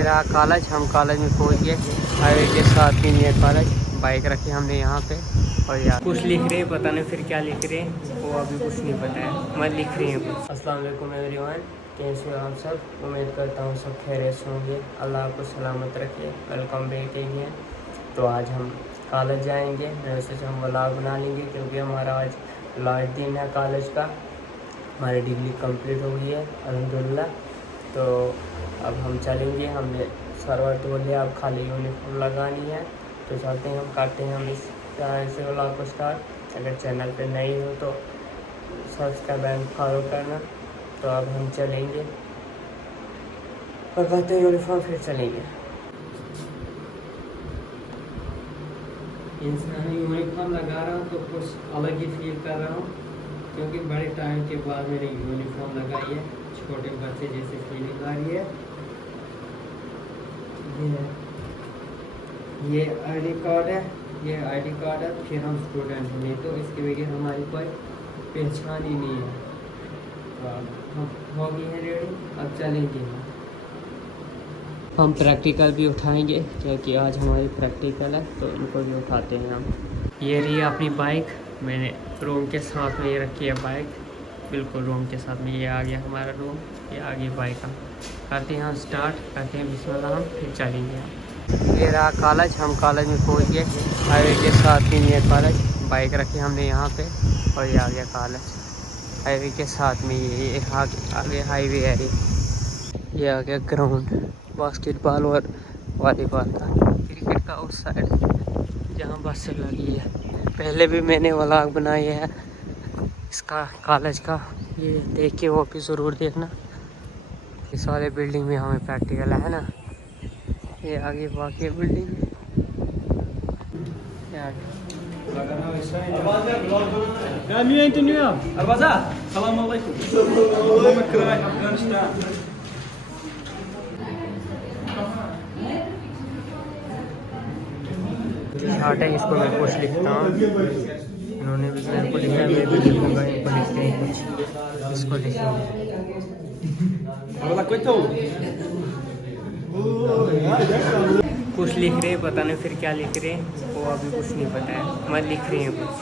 ये रहा कॉलेज। हम कॉलेज में पहुंच गए। हाईवे के साथ ही है कॉलेज। बाइक रखी हमने यहाँ पे। और यार कुछ लिख रहे हैं, पता नहीं फिर क्या लिख रहे हैं, वो अभी कुछ नहीं पता है। मैं लिख रही हूँ कुछ। अस्सलाम वालेकुम एवरीवन, कैसे हो आप सब? उम्मीद करता हूँ सब खैरियत से होंगे। अल्लाह आपको सलामत रखे। Welcome back again. तो आज हम कॉलेज जाएंगे। मैंने सोचा हम व्लॉग बना लेंगे क्योंकि हमारा आज लास्ट दिन है कॉलेज का। हमारी डिग्री कंप्लीट हो गई है अल्हम्दुलिल्लाह। तो अब हम चलेंगे। हमने सर्वर धो लिया, अब खाली यूनिफॉर्म लगानी है। तो चलते हैं, हम करते हैं हम इस तरह से व्लॉग को स्टार्ट। अगर चैनल पे नई हो तो सब्सक्राइब एंड फॉलो करना। तो अब हम चलेंगे और कहते हैं यूनिफॉर्म, फिर चलेंगे। इंसान यूनिफॉर्म लगा रहा हूँ तो कुछ अलग ही फील कर रहा हूँ क्योंकि बड़े टाइम के बाद मैंने यूनिफॉर्म लगाई है। छोटे बच्चे जैसे फीलिंग आ रही है। ये आईडी कार्ड है, ये आईडी कार्ड है। फिर हम स्टूडेंट हैं, नहीं तो इसके बगैर हमारी कोई पहचान ही नहीं है। तो हम हो गए हैं रेडी, अब चलेंगे। हम प्रैक्टिकल भी उठाएंगे क्योंकि आज हमारी प्रैक्टिकल है, तो इनको भी उठाते हैं हम। ये रही अपनी बाइक। मैंने रूम के साथ में ये रखी है बाइक, बिल्कुल रूम के साथ में। ये आ गया हमारा रूम, ये आ गई बाइक। हम करते हैं, हम स्टार्ट करते हैं बिस्मिल्लाह, हम फिर चलेंगे हम। ये रहा कॉलेज। हम कॉलेज में पहुंच गए। हाईवे के साथ ही है कॉलेज। बाइक रखी हमने यहाँ पे और ये आ गया कॉलेज। हाईवे के साथ में ये आगे हाईवे है। ये आ गया ग्राउंड बास्केटबॉल और वॉलीबॉल का, क्रिकेट का उस साइड जहाँ बस लगी है। पहले भी मैंने व्लॉग बनाई है इसका कॉलेज का, ये देख के वो भी ज़रूर देखना। इस वाले बिल्डिंग में हमें प्रैक्टिकल है ना। ये आगे बाकी बिल्डिंग शार्ट है। इसको मैं कुछ लिखता हूँ, इन्होंने भी मेरे को लिखा है, मैं भी लिखूँगा। इनको लिखते हैं कुछ, इसको लिखेंगे। कुछ लिख रहे हैं, पता नहीं फिर क्या लिख रहे हैं, वो अभी कुछ नहीं पता है। मैं लिख रही हूँ कुछ।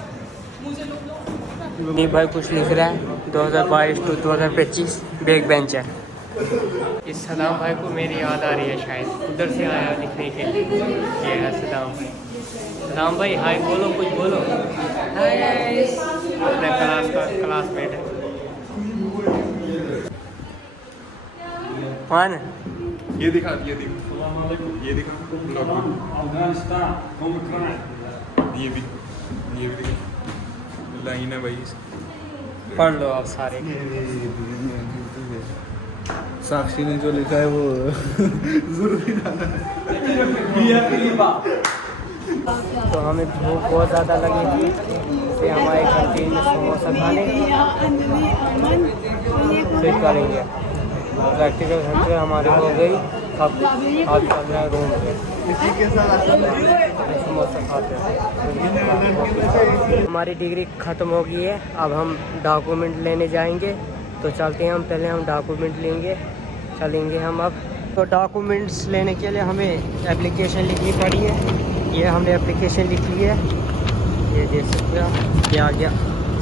नहीं भाई कुछ लिख रहा है 2022 to 2025 बैक बेंचर। इस सदाम भाई को मेरी याद आ रही है, शायद उधर से आया लिखने के लिए। ये है सदाम भाई। सदाम भाई हाय बोलो, कुछ बोलो। हाय, अपने क्लास का क्लासमेट है। कौन? ये दिखा, ये दिखा, ये दिखा, अफगानिस्तान, ये भी दिखा। लाइन है भाई, पढ़ लो आप सारे। साक्षी ने जो लिखा है वो जरूरी डालना है। तो हमें भूख बहुत ज़्यादा लगी थी, इसलिए हमारे कैंटीन में समोसा खाने फिर करेंगे। प्रैक्टिकल घंटे हमारी हो गई। अब चल रहा है रूम पे, समोसा खाते हैं। हमारी डिग्री ख़त्म हो गई है, अब हम डॉक्यूमेंट लेने जाएंगे। तो चलते हैं हम, पहले हम डॉक्यूमेंट लेंगे, चलेंगे हम अब। तो डॉक्यूमेंट्स लेने के लिए हमें एप्लीकेशन लिखनी पड़ी है। ये हमने एप्लीकेशन लिख ली है, ये देख सकते हो। ये आ गया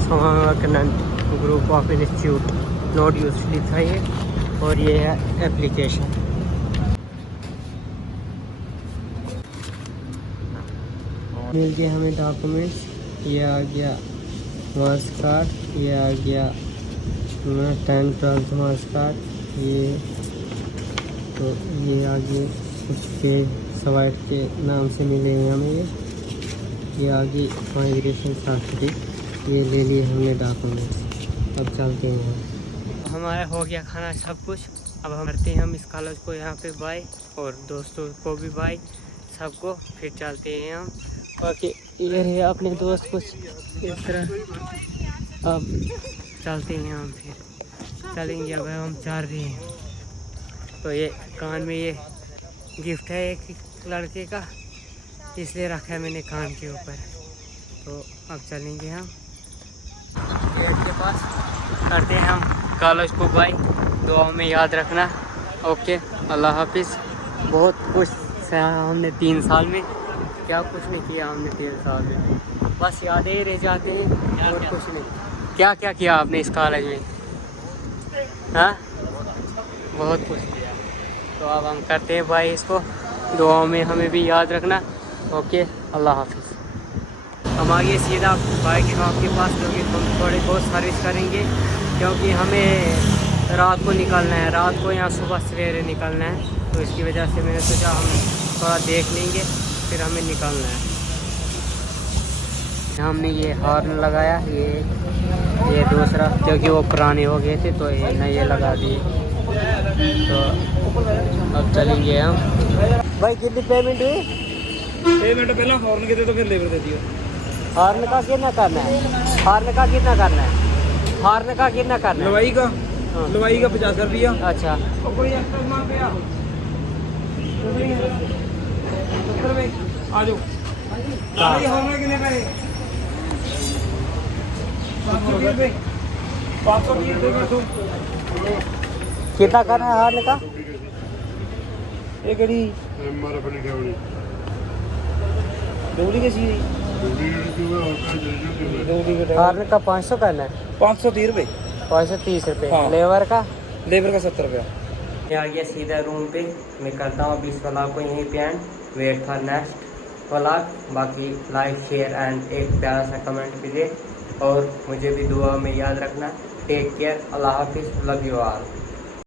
Samarkand group of institute not used लिखा है। और ये है एप्लीकेशन। मिल गए हमें डॉक्यूमेंट्स। ये आ गया मार्क्स कार्ड, ये आ गया 10th मार्क्स कार्ड। ये तो ये आगे कुछ पे सवाइट के नाम से मिलेंगे हमें। ये आगे माइग्रेशन सर्टिफिकेट, ये ले लिए हमने डॉक्यूमेंट्स। अब चलते हैं। हमारा हो गया खाना सब कुछ। अब हम करते हैं हम इस कॉलेज को यहाँ पे बाय, और दोस्तों को भी बाय, सबको। फिर चलते हैं हम। बाकी ये रहे अपने दोस्त कुछ इस तरह। अब चलते हैं हम, फिर चलेंगे। अब हम चल रहे हैं। तो ये कान में ये गिफ्ट है एक लड़के का, इसलिए रखा है मैंने कान के ऊपर। तो अब चलेंगे हम गेट के पास, करते हैं हम कॉलेज को बाय। दुआ में याद रखना। ओके, अल्लाह हाफिज़। बहुत कुछ सहा हमने 3 साल में, क्या कुछ नहीं किया हमने 3 साल में, बस यादें ही रह जाते हैं और कुछ नहीं। क्या क्या किया आपने इस कॉलेज में? हाँ, बहुत कुछ किया। तो अब हम करते हैं भाई इसको, दुआओं में हमें भी याद रखना। ओके, अल्लाह हाफिज़। हम आगे सीधा बाइक शॉप के पास, क्योंकि हम थोड़ी बहुत सर्विस करेंगे, क्योंकि हमें रात को निकलना है, रात को या सुबह सवेरे निकलना है। तो इसकी वजह से मैंने सोचा हम थोड़ा देख लेंगे, फिर हमें निकलना है। हमने ये हॉर्न लगाया, ये दूसरा, क्योंकि वो पुराने हो गए थे तो ये नए लगा दिए। तो अब चलेंगे हम। भाई कितनी पेमेंट हुई? पेमेंट पहला हॉर्न के दे तो फिर लेबर दे दियो। हॉर्न का कितना करना है? हॉर्न का कितना करना है? हॉर्न का कितना करना है? लवाई का हाँ। लवाई का 50 रुपया। अच्छा, आ जाओ। हॉर्न कितने पैसे? 520 रुपये। 520 रुपये। कितना करना है हॉर्न का? ये घड़ी डोली कैसी है? हॉर्न का 500 करना है। 530 रुपये। 530 रुपये। हाँ। लेबर का? लेबर का 70 रुपया। मैं आ गया सीधा रूम पे। मैं करता हूँ अभी इस व्लॉग को यहीं पे end, wait for next vlog. बाकी लाइक शेयर एंड एक प्यारा सा कमेंट भी दे, और मुझे भी दुआ में याद रखना। टेक केयर, अल्लाह हाफिज़, लव यू ऑल।